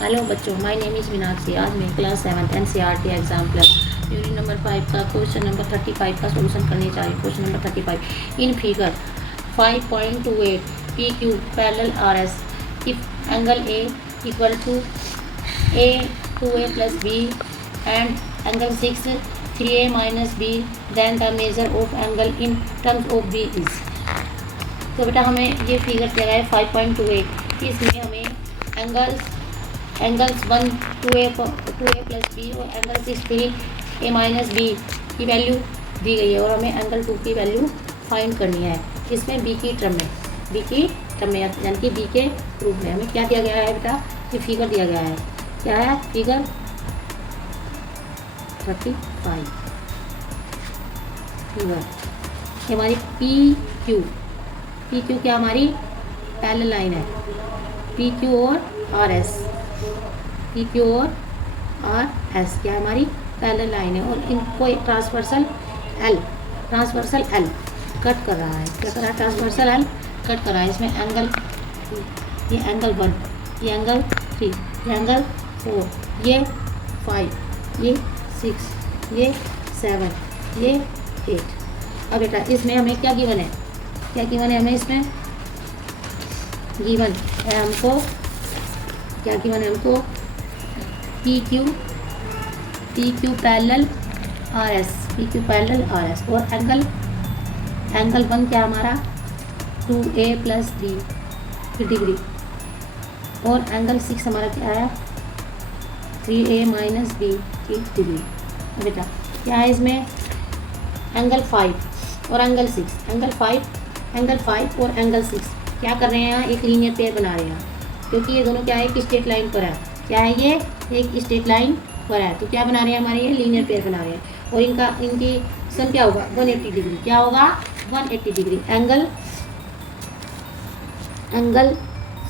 Hello बच्चों, my name is Meenakshi. आज मैं class 7 NCERT exam plus unit number 5 का क्वेश्चन नंबर 35 का सॉल्यूशन करने जा रही हूँ। Question number 35 in figure 5.28 P Q parallel RS if angle A equal to A 2A plus B and angle 6 3A minus B then the measure of angle in terms of B is. तो बेटा हमें ये figure दिया गया है 5.28। इसमें हमें angles 1 2A plus B और एंगल 6 3A माइनस बी की वैल्यू दी गई है और हमें एंगल 2 की वैल्यू फाइंड करनी है। इसमें बी की टर्म में यानी कि बी के रूप में हमें क्या दिया गया है बेटा, ये फिगर दिया गया है। क्या है फिगर 35 फिगर ये हमारी पी क्यू क्या हमारी पैरेलल लाइन है। पी क्यू और आर एस क्या हमारी पैरेलल लाइन है और इनको ट्रांसवर्सल एल कट कर रहा है। क्या कर रहा है? ट्रांसवर्सल एल कट कर रहा है। इसमें एंगल, ये एंगल 1, ये एंगल 3, ये एंगल 4, ये 5, ये 6, ये 7, ये 8। अब बेटा इसमें हमें क्या गिवन है? हमें इसमें गिवन है हमको P Q parallel R S और एंगल 1 क्या हमारा 2A प्लस बी डिग्री और एंगल 6 हमारा क्या है 3A माइनस बी की डिग्री। बेटा क्या है इसमें एंगल 5 और एंगल 6, एंगल 5 और एंगल 6 क्या कर रहे हैं? एक लीनियर पेयर बना रहे हैं क्योंकि ये दोनों क्या है, एक स्ट्रेट लाइन पर है। क्या है ये? एक स्ट्रेट लाइन पर है। तो क्या बना रहे हैं हमारे? ये लीनियर पेयर बना रहे हैं और इनकी सन क्या होगा 180 डिग्री। क्या होगा? 180 degree. Angle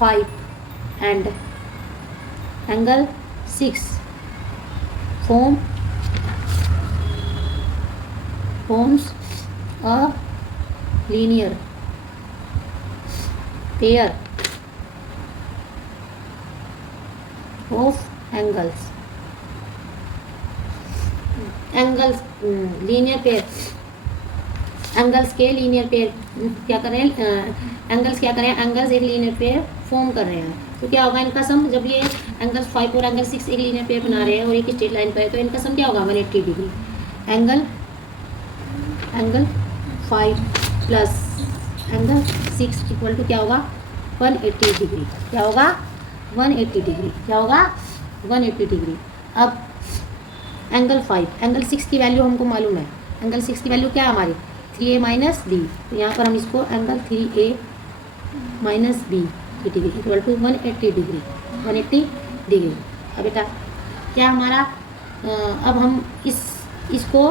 5 and angle 6 forms a linear pair of angles के लीनियर पेयर क्या कर रहे हैं? एंगल्स एक लीनियर पेयर फॉर्म कर रहे हैं। तो क्या होगा इनका सम? जब ये एंगल्स 5 और एंगल 6 एक लीनियर पेयर बना रहे हैं और एक स्ट्रेट लाइन पर है तो इनका सम क्या होगा 180 degree. Angle 5 plus angle 6 equal to क्या होगा 180 डिग्री। क्या होगा 180 डिग्री। क्या होगा 180 डिग्री। अब एंगल 6 की वैल्यू हमको मालूम है। एंगल 6 की वैल्यू क्या है हमारी 3A माइनस बी। तो यहाँ पर हम इसको एंगल 3A माइनस बी की डिग्री इक्वल टू 180 डिग्री। अब बेटा क्या हमारा अब हम इसको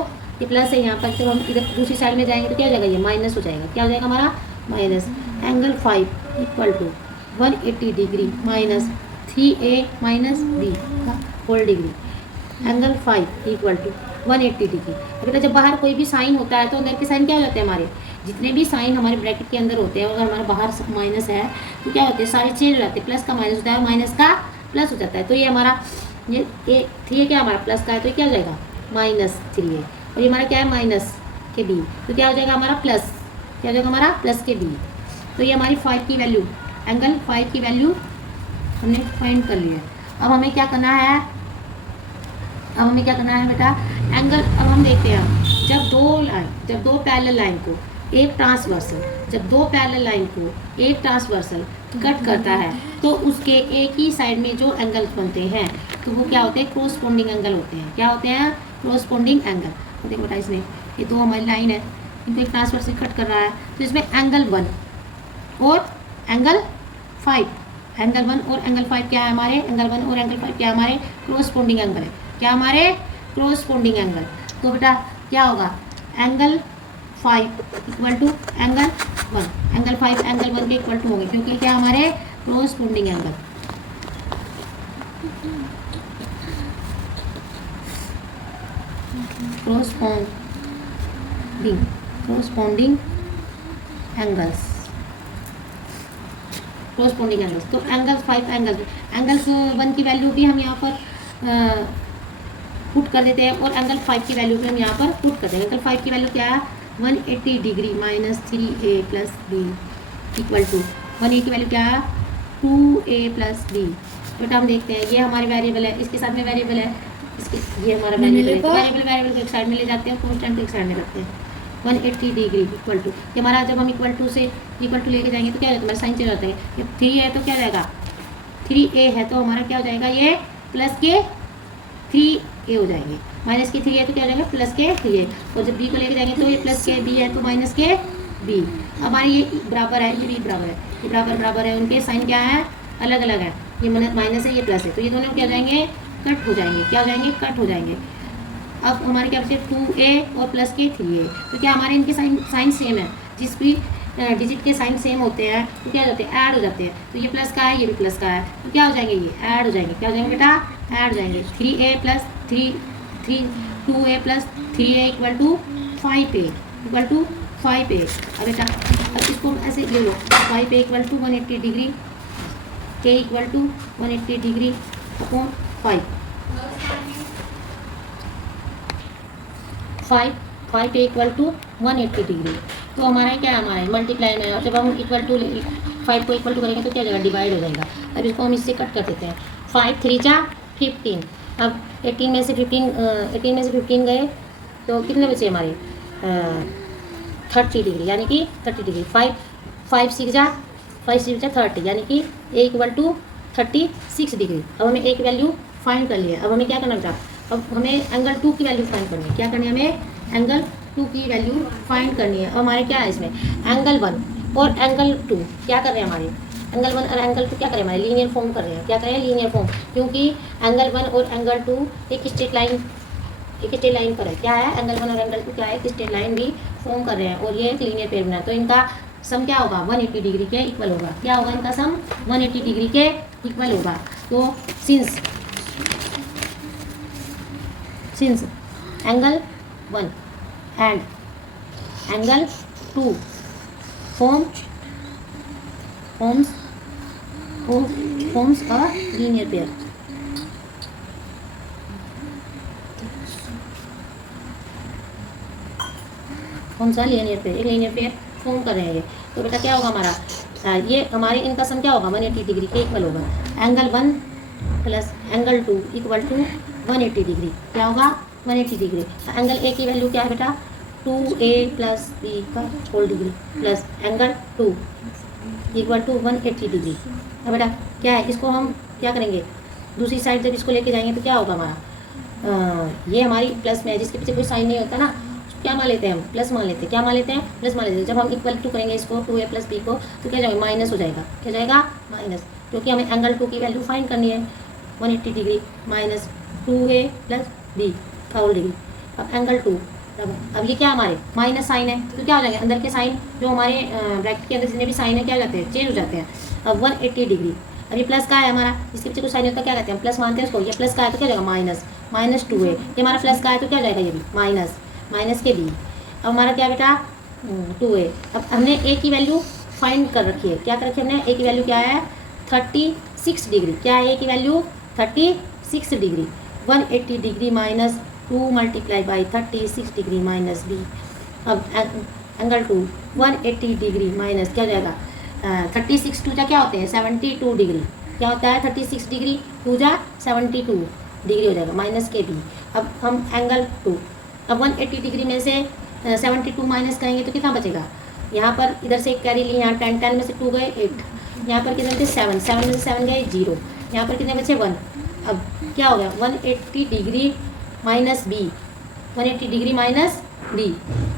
ये प्लस है यहाँ पर, जब हम इधर दूसरी साइड में जाएंगे तो क्या हो जाएगा? ये माइनस हो जाएगा। क्या हो जाएगा हमारा? Minus. Angle 5 equal to 180 degree minus 3A minus B का whole degree. Angle 5 equal to 180 degree. अगर जब बाहर कोई भी साइन होता है तो अंदर के साइन क्या हो जाते हैं हमारे? जितने भी साइन हमारे ब्रैकेट के अंदर होते हैं, अगर हमारा बाहर माइनस है तो क्या होते हैं? सारे चेंज हो जाते हैं। प्लस का माइनस होता है, माइनस का प्लस हो जाता है। तो ये हमारा ये 3A क्या हमारा प्लस का है तो ये क्या हो जाएगा माइनस 3A और ये हमारा क्या है माइनस के बी। तो क्या हो जाएगा हमारा प्लस? क्या हो जाएगा हमारा प्लस के बी। तो ये हमारी 5 की वैल्यू, एंगल 5 की वैल्यू हमने फाइंड कर ली है। अब हमें क्या करना है? बेटा एंगल, अब हम देखते हैं जब दो पैरेलल लाइन को एक ट्रांसवर्सल कट करता है तो उसके एक ही साइड में जो एंगल्स बनते हैं तो वो क्या होते हैं? कोरस्पॉन्डिंग एंगल होते हैं। क्या होते हैं? Corresponding angle. तो देखो बेटा इसमें ये दो हमारी लाइन है, इनको एक ट्रांसवर्सल कट कर रहा है तो इसमें एंगल 1 और एंगल 5 क्या है हमारे? एंगल 1 और एंगल 5 क्या हमारे? कोरस्पॉन्डिंग एंगल है। क्या हमारे? Corresponding angle. तो बेटा क्या होगा? Angle 5 equal to angle 1। Angle 5 angle 1 के इक्वल टू होंगे क्योंकि क्या हमारे corresponding angle. Corresponding angles corresponding angles. तो एंगल्स 5 एंगल्स 1 की वैल्यू भी हम यहाँ पर पुट कर देते हैं और एंगल 5 की वैल्यू भी हम यहाँ पर पुट कर देंगे। एंगल 5 की वैल्यू क्या है 180 degree minus 3a plus B equal to 180 की वैल्यू क्या है 2a प्लस बी। बेटा हम देखते हैं ये हमारे वेरिएबल है, इसके साथ में वेरिएबल है, इसके ये हमारा वेरिएबल है। वेरिएबल को एक साइड में ले जाते हैं, कांस्टेंट को एक साइड में रखते हैं। 180 डिग्री इक्वल टू ये हमारा जब हम इक्वल टू से इक्वल टू लेके जाएंगे तो क्या हो जाता है हमारा साइन चेंज होता है। ये 3 है तो क्या हो जाएगा 3a है तो हमारा क्या हो जाएगा ये प्लस के 3a हो जाएंगे, माइनस के 3 है तो क्या हो जाएगा प्लस के 3a। और जब b को लेके जाएंगे तो ये प्लस के b है तो माइनस के b। हमारे ये बराबर है, ये भी बराबर है, ये बराबर है, उनके साइन क्या है अलग अलग है, ये माइनस है ये प्लस है, तो ये दोनों क्या हो जाएंगे कट हो जाएंगे, क्या हो जाएंगे कट हो जाएंगे। अब हमारे क्या बचे 2a और प्लस के 3a। तो क्या हमारे इनके साइन सेम है, जिस भी डिजिट के साइन सेम होते हैं तो क्या हो जाते हैं ऐड हो जाते हैं। तो ये प्लस का है ये भी प्लस का है तो क्या हो जाएंगे ये ऐड हो जाएंगे, क्या हो जाएंगे बेटा ऐड हो जाएंगे। 3a plus 2a plus 3a equal to 5a equal to 5a। अब बेटा अब इसको ऐसे ले लो 5a equal to 180 degree k equal to 180 degree upon 5 पे इक्वल टू 180 डिग्री। तो हमारा क्या है हमारा मल्टीप्लाई में, और जब हम इक्वल टू 5 को इक्वल टू करेंगे तो क्या हो जाएगा डिवाइड हो जाएगा। अब इसको हम इससे कट कर देते हैं 5 3 जा 15। अब 18 में से 15 गए तो कितने बचे हमारे 30 डिग्री, यानी कि 30 डिग्री। 5 6 जा 30 यानी कि a इक्वल टू 36 डिग्री। अब हमें एक वैल्यू फाइंड कर लिया। अब हमें क्या करना बेटा अब हमें एंगल 2 की वैल्यू फाइंड करनी है। क्या करनी है हमें एंगल 2 की वैल्यू फाइंड करनी है। अब हमारे क्या है इसमें एंगल 1 और एंगल 2 क्या कर रहे हैं हमारे एंगल 1 और एंगल 2 क्या करें हमारे लीनियर फॉर्म कर रहे हैं। क्या करें लीनियर फॉर्म, क्योंकि एंगल 1 और एंगल 2 एक स्ट्रेट लाइन पर है। क्या है एंगल 1 और एंगल 2 क्या है एक स्ट्रेट लाइन भी फॉर्म कर रहे हैं और ये एक लीनियर पेयर बना। तो इनका सम क्या होगा 180 डिग्री के इक्वल होगा। क्या होगा इनका सम 180 डिग्री के इक्वल होगा। तो since angle 1 and angle 2 forms a linear pair। कौन सा लीनियर पेयर, एक लीनियर पेयर फॉर्म कर रहे हैं ये। तो बेटा क्या होगा हमारा ये हमारे इनका सम क्या होगा 180 डिग्री के इक्वल होगा। Angle 1 plus angle 2 equal to 180 degree. क्या होगा 180 डिग्री। एंगल ए की वैल्यू क्या है बेटा 2a प्लस बी का whole degree plus angle 2 equal to 180 degree. अब बेटा क्या है इसको हम क्या करेंगे दूसरी साइड जब इसको लेके जाएंगे तो क्या होगा हमारा ये हमारी प्लस में है, जिसके पीछे कोई साइन नहीं होता ना क्या मान लेते हैं हम प्लस मान लेते हैं। क्या मान लेते हैं प्लस मान लेते हैं। जब हम इक्वल टू करेंगे इसको 2a प्लस बी को तो क्या जाएगा माइनस हो जाएगा। क्या जाएगा माइनस, क्योंकि हमें एंगल 2 की वैल्यू फाइंड करनी है 180 degree minus 2a plus B का होल डिग्री। अब एंगल 2 अब ये क्या हमारे माइनस साइन है तो क्या हो जाएंगे अंदर के साइन जो हमारे ब्रैकेट के अंदर जितने भी साइन है क्या हो जाते हैं चेंज हो जाते हैं। अब 180 डिग्री अब ये प्लस का है हमारा, इसके पीछे कुछ साइन होता है क्या कहते हैं प्लस मानते हैं उसको। ये प्लस का है तो क्या जाएगा माइनस 2a। ये हमारा प्लस का है तो क्या जाएगा ये भी माइनस के b। अब हमारा क्या बेटा 2a। अब हमने a की वैल्यू फाइंड कर रखी है। क्या कर रखी है हमने a की वैल्यू क्या है 36 डिग्री। क्या है a की value 36 degree. 180 degree minus 2 multiply by 36 degree minus b। अब एंगल 2 180 डिग्री माइनस क्या हो जाएगा 36 टू जा क्या होते हैं 72 डिग्री। क्या होता है 36 डिग्री 2 जा 72 डिग्री हो जाएगा माइनस के b। अब हम एंगल 2 अब 180 डिग्री में से 72 माइनस करेंगे तो कितना बचेगा। यहाँ पर इधर से एक कैरी ली, यहाँ 10 में से 2 गए 8, यहाँ पर कितने बचे 7 में से 7 गए 0, यहाँ पर कितने बचे 1। अब क्या हो गया 180 degree minus b 180 degree minus b।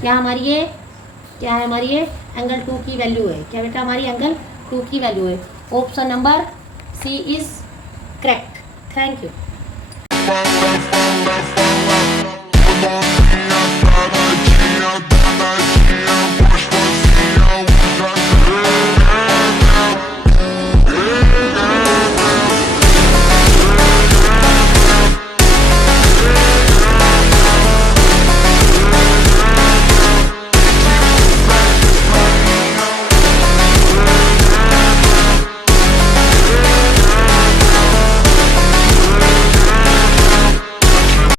क्या है हमारी ये एंगल 2 की वैल्यू है। क्या बेटा हमारी एंगल 2 की वैल्यू है। Option number C is correct. Thank you.